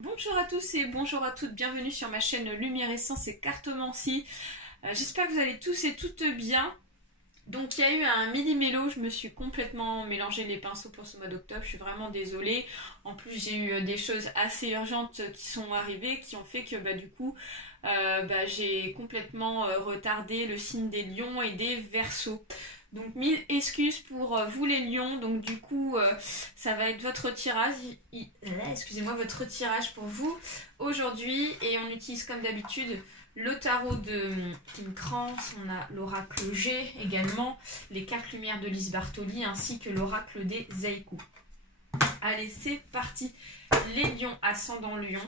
Bonjour à tous et bonjour à toutes, bienvenue sur ma chaîne Lumière Essence et Cartomancie. J'espère que vous allez tous et toutes bien. Donc il y a eu un mini-mélo, je me suis complètement mélangé les pinceaux pour ce mois d'octobre, je suis vraiment désolée. En plus j'ai eu des choses assez urgentes qui sont arrivées, qui ont fait que du coup j'ai complètement retardé le signe des lions et des verseaux. Donc 1000 excuses pour vous les lions, donc du coup ça va être votre tirage, excusez-moi, votre tirage pour vous aujourd'hui, et on utilise comme d'habitude le tarot de Kim Krans, on a l'oracle G également, les cartes lumière de Lise Bartoli ainsi que l'oracle des Zeikou. Allez, c'est parti, les lions, ascendant lion,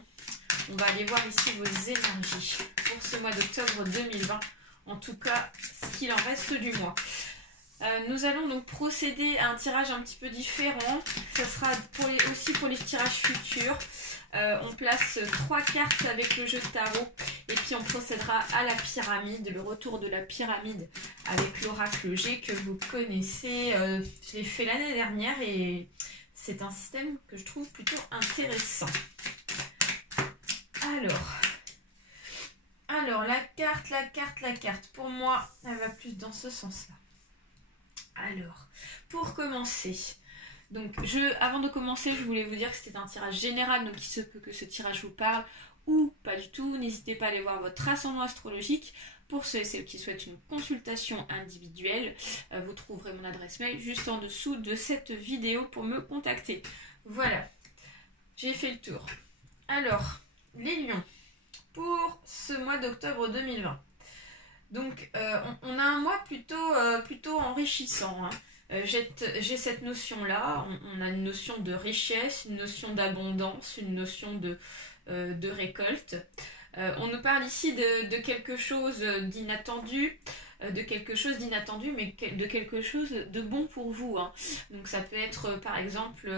on va aller voir ici vos énergies pour ce mois d'octobre 2020, en tout cas ce qu'il en reste du mois. Nous allons donc procéder à un tirage un petit peu différent. Ça sera aussi pour les tirages futurs. On place 3 cartes avec le jeu de tarot. Et puis on procédera à la pyramide, le retour de la pyramide avec l'oracle G que vous connaissez. Je l'ai fait l'année dernière et c'est un système que je trouve plutôt intéressant. Alors la carte. Pour moi, elle va plus dans ce sens-là. Alors, pour commencer, donc avant de commencer, je voulais vous dire que c'était un tirage général, donc il se peut que ce tirage vous parle ou pas du tout. N'hésitez pas à aller voir votre ascendant astrologique. Pour ceux et celles qui souhaitent une consultation individuelle, vous trouverez mon adresse mail juste en dessous de cette vidéo pour me contacter. Voilà, j'ai fait le tour. Alors, les lions, pour ce mois d'octobre 2020. Donc on a un mois plutôt enrichissant, hein. J'ai cette notion-là, on a une notion de richesse, une notion d'abondance, une notion de récolte. On nous parle ici de quelque chose d'inattendu, mais de quelque chose de bon pour vous, hein. Donc ça peut être par exemple,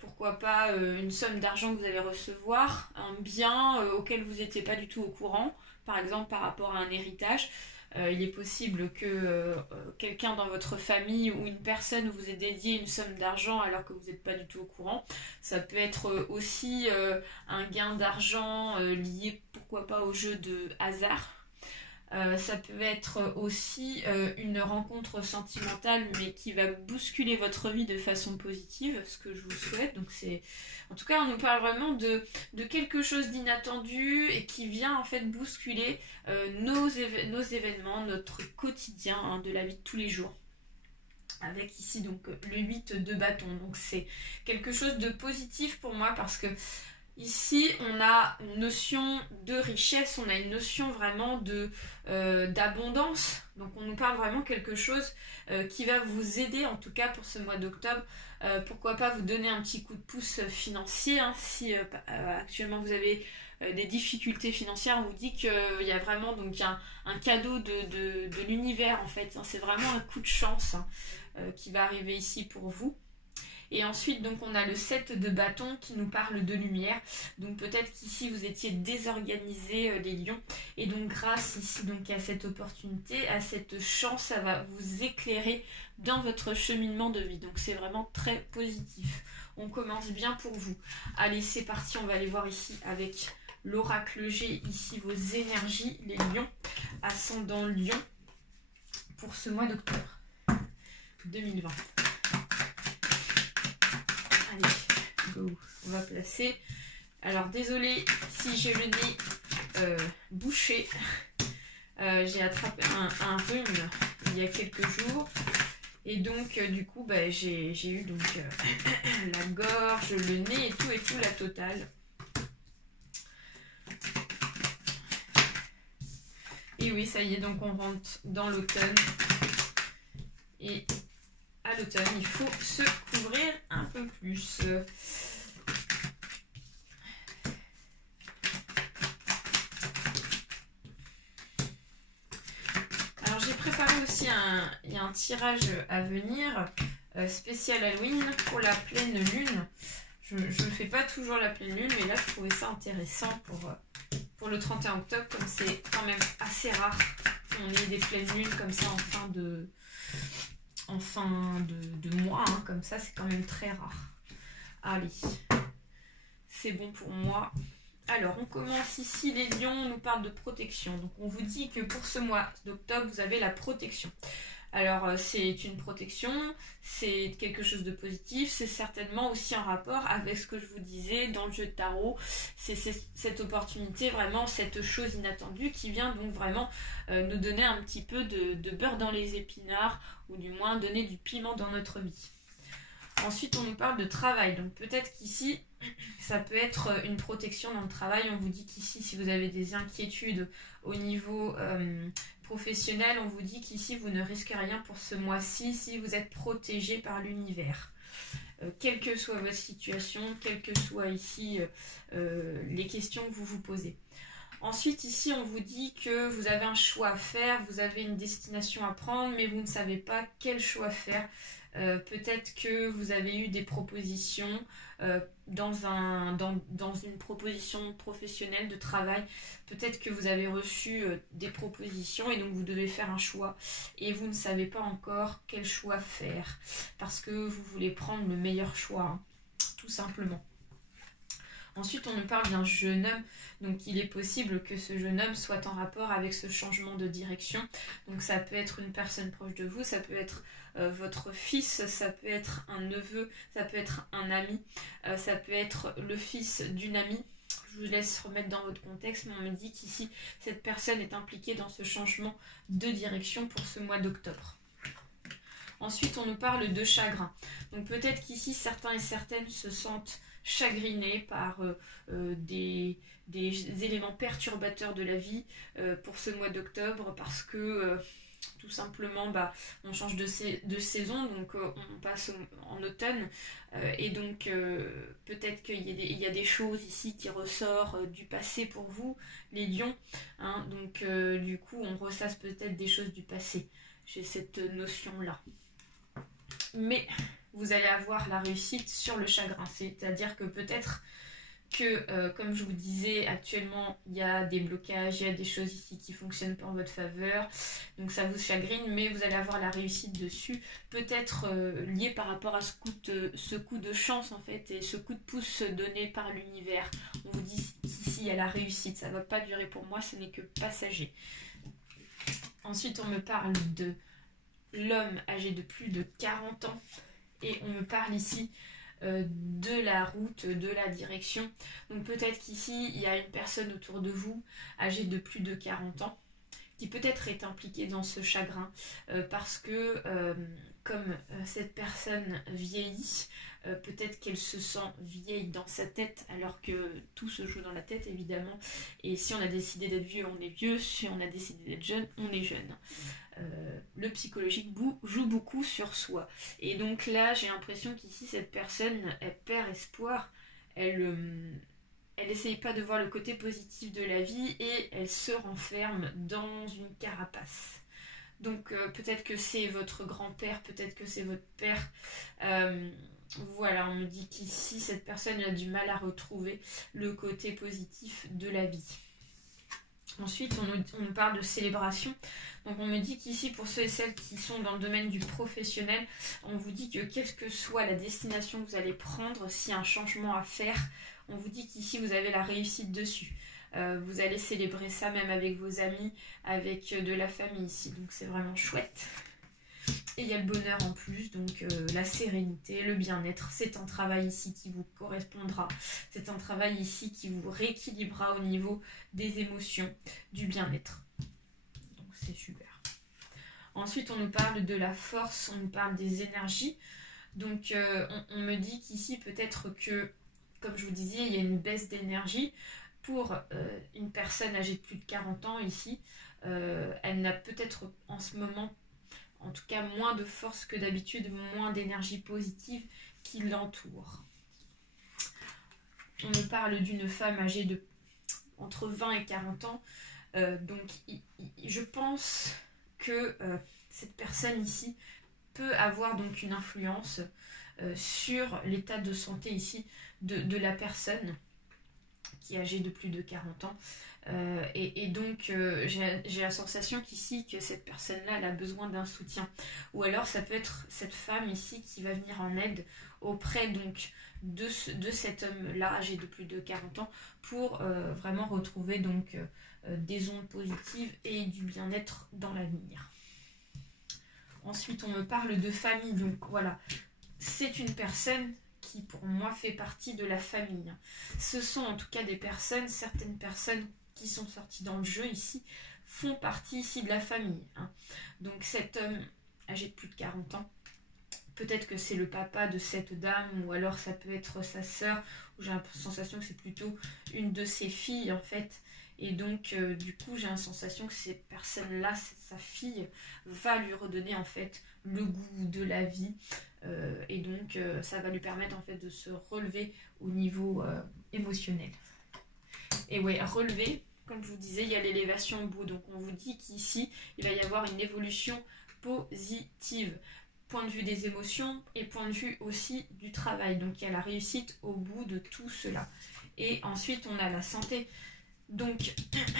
pourquoi pas une somme d'argent que vous allez recevoir, un bien auquel vous n'étiez pas du tout au courant. Par exemple, par rapport à un héritage, il est possible que quelqu'un dans votre famille ou une personne vous ait dédié une somme d'argent alors que vous n'êtes pas du tout au courant. Ça peut être aussi un gain d'argent lié, pourquoi pas, au jeu de hasard. Ça peut être aussi une rencontre sentimentale mais qui va bousculer votre vie de façon positive, ce que je vous souhaite. Donc en tout cas on nous parle vraiment de quelque chose d'inattendu et qui vient en fait bousculer nos événements, notre quotidien, hein, de la vie de tous les jours. Avec ici donc le 8 de bâton, donc c'est quelque chose de positif pour moi parce que ici, on a une notion de richesse, on a une notion vraiment d'abondance. Donc on nous parle vraiment quelque chose qui va vous aider, en tout cas pour ce mois d'octobre. Pourquoi pas vous donner un petit coup de pouce financier, hein, si actuellement vous avez des difficultés financières. On vous dit qu'il y a vraiment donc un cadeau de l'univers en fait, hein. C'est vraiment un coup de chance, hein, qui va arriver ici pour vous. Et ensuite, donc, on a le 7 de bâton qui nous parle de lumière. Donc, peut-être qu'ici, vous étiez désorganisés, les lions. Et donc, grâce ici donc, à cette opportunité, à cette chance, ça va vous éclairer dans votre cheminement de vie. Donc, c'est vraiment très positif. On commence bien pour vous. Allez, c'est parti. On va aller voir ici avec l'oracle G, ici, vos énergies, les lions, ascendant lion, pour ce mois d'octobre 2020. Allez, go. On va placer. Alors, désolée si j'ai le nez bouché. J'ai attrapé un rhume il y a quelques jours. Et donc, du coup, j'ai eu donc la gorge, le nez et tout, la totale. Et oui, ça y est, donc on rentre dans l'automne. Et à l'automne, il faut se couvrir un peu plus. Alors j'ai préparé aussi il y a un tirage à venir spécial Halloween pour la pleine lune. Je ne fais pas toujours la pleine lune, mais là je trouvais ça intéressant pour le 31 octobre, comme c'est quand même assez rare qu'on ait des pleines lunes comme ça en fin de mois, hein, comme ça c'est quand même très rare. Allez, c'est bon pour moi. Alors, on commence ici, les lions, on nous parle de protection. Donc, on vous dit que pour ce mois d'octobre, vous avez la protection. Alors, c'est une protection, c'est quelque chose de positif, c'est certainement aussi en rapport avec ce que je vous disais dans le jeu de tarot. C'est cette opportunité, vraiment, cette chose inattendue qui vient donc vraiment nous donner un petit peu de beurre dans les épinards, ou du moins donner du piment dans notre vie. Ensuite, on nous parle de travail. Donc peut-être qu'ici, ça peut être une protection dans le travail. On vous dit qu'ici, si vous avez des inquiétudes au niveau professionnel, on vous dit qu'ici, vous ne risquez rien pour ce mois-ci si vous êtes protégé par l'univers. Quelle que soit votre situation, quelles que soient ici les questions que vous vous posez. Ensuite, ici, on vous dit que vous avez un choix à faire, vous avez une destination à prendre, mais vous ne savez pas quel choix faire. Peut-être que vous avez eu des propositions dans une proposition professionnelle de travail. Peut-être que vous avez reçu des propositions et donc vous devez faire un choix. Et vous ne savez pas encore quel choix faire. Parce que vous voulez prendre le meilleur choix, hein, tout simplement. Ensuite, on nous parle d'un jeune homme, donc il est possible que ce jeune homme soit en rapport avec ce changement de direction. Donc ça peut être une personne proche de vous, ça peut être votre fils, ça peut être un neveu, ça peut être un ami, ça peut être le fils d'une amie. Je vous laisse remettre dans votre contexte, mais on me dit qu'ici, cette personne est impliquée dans ce changement de direction pour ce mois d'octobre. Ensuite, on nous parle de chagrin. Donc peut-être qu'ici, certains et certaines se sentent chagrinés par des éléments perturbateurs de la vie pour ce mois d'octobre, parce que tout simplement on change de saison, donc on passe en automne, et donc peut-être qu'il y a des choses ici qui ressortent du passé pour vous, les lions, hein, donc du coup on ressasse peut-être des choses du passé. J'ai cette notion-là. Mais vous allez avoir la réussite sur le chagrin. C'est-à-dire que peut-être que, comme je vous disais, actuellement, il y a des blocages, il y a des choses ici qui ne fonctionnent pas en votre faveur. Donc ça vous chagrine, mais vous allez avoir la réussite dessus. Peut-être lié par rapport à ce coup de chance, en fait, et ce coup de pouce donné par l'univers. On vous dit qu'ici, il y a la réussite. Ça ne va pas durer pour moi, ce n'est que passager. Ensuite, on me parle de l'homme âgé de plus de 40 ans. Et on me parle ici de la route, de la direction. Donc peut-être qu'ici, il y a une personne autour de vous, âgée de plus de 40 ans, qui peut-être est impliquée dans ce chagrin, parce que comme cette personne vieillit, peut-être qu'elle se sent vieille dans sa tête, alors que tout se joue dans la tête, évidemment. Et si on a décidé d'être vieux, on est vieux. Si on a décidé d'être jeune, on est jeune. Le psychologique joue beaucoup sur soi. Et donc là, j'ai l'impression qu'ici, cette personne, elle perd espoir. Elle essaye pas de voir le côté positif de la vie et elle se renferme dans une carapace. Donc peut-être que c'est votre grand-père, peut-être que c'est votre père. Voilà, on me dit qu'ici, cette personne a du mal à retrouver le côté positif de la vie. Ensuite, on nous parle de célébration. Donc on me dit qu'ici, pour ceux et celles qui sont dans le domaine du professionnel, on vous dit que quelle que soit la destination que vous allez prendre, s'il y a un changement à faire, on vous dit qu'ici, vous avez la réussite dessus. Vous allez célébrer ça même avec vos amis, avec de la famille ici. Donc c'est vraiment chouette. Et il y a le bonheur en plus, donc la sérénité, le bien-être. C'est un travail ici qui vous correspondra. C'est un travail ici qui vous rééquilibrera au niveau des émotions, du bien-être. Donc c'est super. Ensuite, on nous parle de la force, on nous parle des énergies. Donc on me dit qu'ici, peut-être que, comme je vous disais, il y a une baisse d'énergie. Pour une personne âgée de plus de 40 ans ici, elle n'a peut-être en ce moment, en tout cas, moins de force que d'habitude, moins d'énergie positive qui l'entoure. On me parle d'une femme âgée de entre 20 et 40 ans. Donc, je pense que cette personne ici peut avoir donc une influence sur l'état de santé ici de la personne qui est âgé de plus de 40 ans. Et donc, j'ai la sensation qu'ici, que cette personne-là, elle a besoin d'un soutien. Ou alors, ça peut être cette femme ici qui va venir en aide auprès donc de cet homme-là, âgé de plus de 40 ans, pour vraiment retrouver donc des ondes positives et du bien-être dans l'avenir. Ensuite, on me parle de famille. Donc, voilà, c'est une personne qui, pour moi, fait partie de la famille. Ce sont en tout cas des personnes, certaines personnes qui sont sorties dans le jeu ici, font partie ici de la famille. Donc cet homme âgé de plus de 40 ans, peut-être que c'est le papa de cette dame, ou alors ça peut être sa sœur, ou j'ai la sensation que c'est plutôt une de ses filles en fait. Et donc du coup j'ai la sensation que cette personne-là, sa fille, va lui redonner en fait le goût de la vie. Et donc ça va lui permettre en fait de se relever au niveau émotionnel. Et ouais, relever, comme je vous disais, il y a l'élévation au bout. Donc on vous dit qu'ici, il va y avoir une évolution positive. Point de vue des émotions et point de vue aussi du travail. Donc il y a la réussite au bout de tout cela. Et ensuite, on a la santé. Donc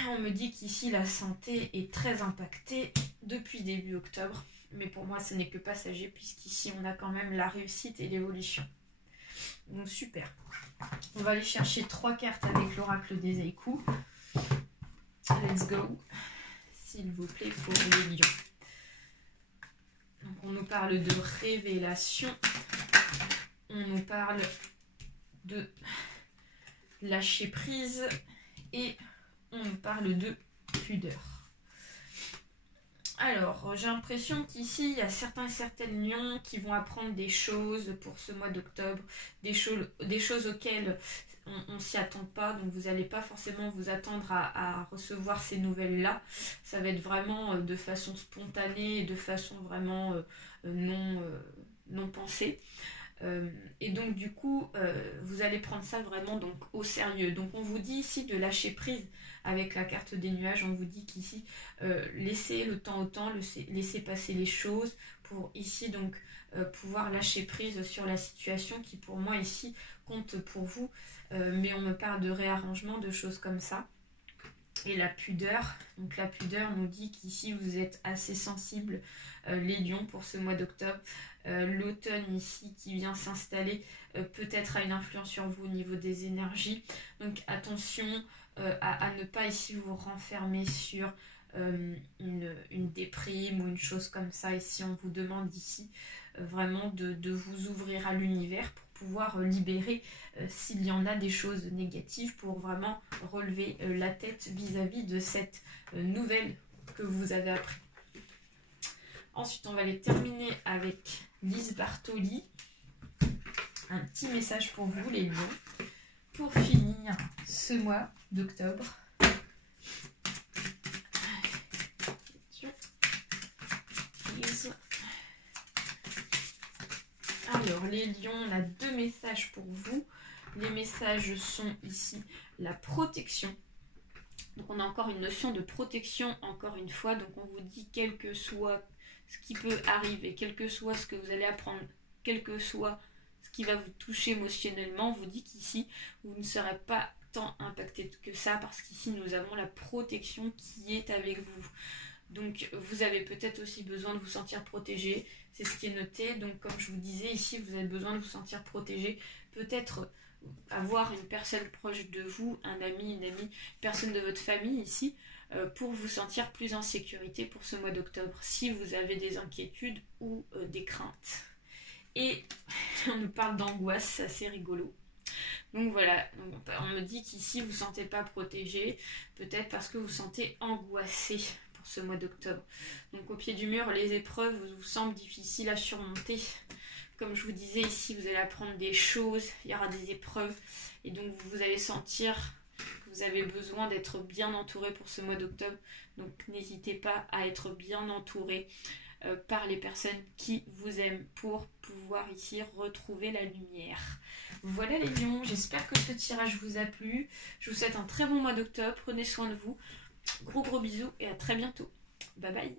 on me dit qu'ici, la santé est très impactée depuis début octobre. Mais pour moi, ce n'est que passager, puisqu'ici, on a quand même la réussite et l'évolution. Donc super. On va aller chercher 3 cartes avec l'oracle des Haïkus. Let's go. S'il vous plaît, pour les lions. Donc on nous parle de révélation. On nous parle de lâcher prise. Et on nous parle de pudeur. Alors, j'ai l'impression qu'ici, il y a certains et certaines lions qui vont apprendre des choses pour ce mois d'octobre, des choses auxquelles on ne s'y attend pas, donc vous n'allez pas forcément vous attendre à recevoir ces nouvelles-là. Ça va être vraiment de façon spontanée, de façon vraiment non pensée. Et donc du coup vous allez prendre ça vraiment donc au sérieux. Donc on vous dit ici de lâcher prise avec la carte des nuages. On vous dit qu'ici laissez le temps au temps, laissez passer les choses pour ici donc pouvoir lâcher prise sur la situation qui pour moi ici compte pour vous, mais on me parle de réarrangement, de choses comme ça. Et la pudeur, donc la pudeur nous dit qu'ici vous êtes assez sensibles les lions pour ce mois d'octobre. L'automne ici qui vient s'installer peut-être a une influence sur vous au niveau des énergies. Donc attention à ne pas ici vous renfermer sur une déprime ou une chose comme ça. Ici on vous demande ici vraiment de vous ouvrir à l'univers pour pouvoir libérer s'il y en a des choses négatives, pour vraiment relever la tête vis-à-vis de cette nouvelle que vous avez appris. Ensuite, on va les terminer avec Lise Bartoli. Un petit message pour vous, les lions, pour finir ce mois d'octobre. Alors, les lions, on a 2 messages pour vous. Les messages sont ici la protection. Donc, on a encore une notion de protection, encore une fois. Donc, on vous dit, quel que soit ce qui peut arriver, quel que soit ce que vous allez apprendre, quel que soit ce qui va vous toucher émotionnellement, on vous dit qu'ici, vous ne serez pas tant impacté que ça, parce qu'ici, nous avons la protection qui est avec vous. Donc, vous avez peut-être aussi besoin de vous sentir protégé. C'est ce qui est noté. Donc, comme je vous disais, ici, vous avez besoin de vous sentir protégé. Peut-être avoir une personne proche de vous, un ami, une amie, une personne de votre famille ici, pour vous sentir plus en sécurité pour ce mois d'octobre, si vous avez des inquiétudes ou des craintes. Et on nous parle d'angoisse, c'est assez rigolo. Donc voilà, on me dit qu'ici, vous ne vous sentez pas protégé, peut-être parce que vous vous sentez angoissé ce mois d'octobre. Donc au pied du mur, les épreuves vous semblent difficiles à surmonter. Comme je vous disais, ici vous allez apprendre des choses, il y aura des épreuves, et donc vous allez sentir que vous avez besoin d'être bien entouré pour ce mois d'octobre. Donc n'hésitez pas à être bien entouré par les personnes qui vous aiment pour pouvoir ici retrouver la lumière. Voilà les lions, j'espère que ce tirage vous a plu. Je vous souhaite un très bon mois d'octobre, prenez soin de vous. Gros bisous et à très bientôt. Bye bye.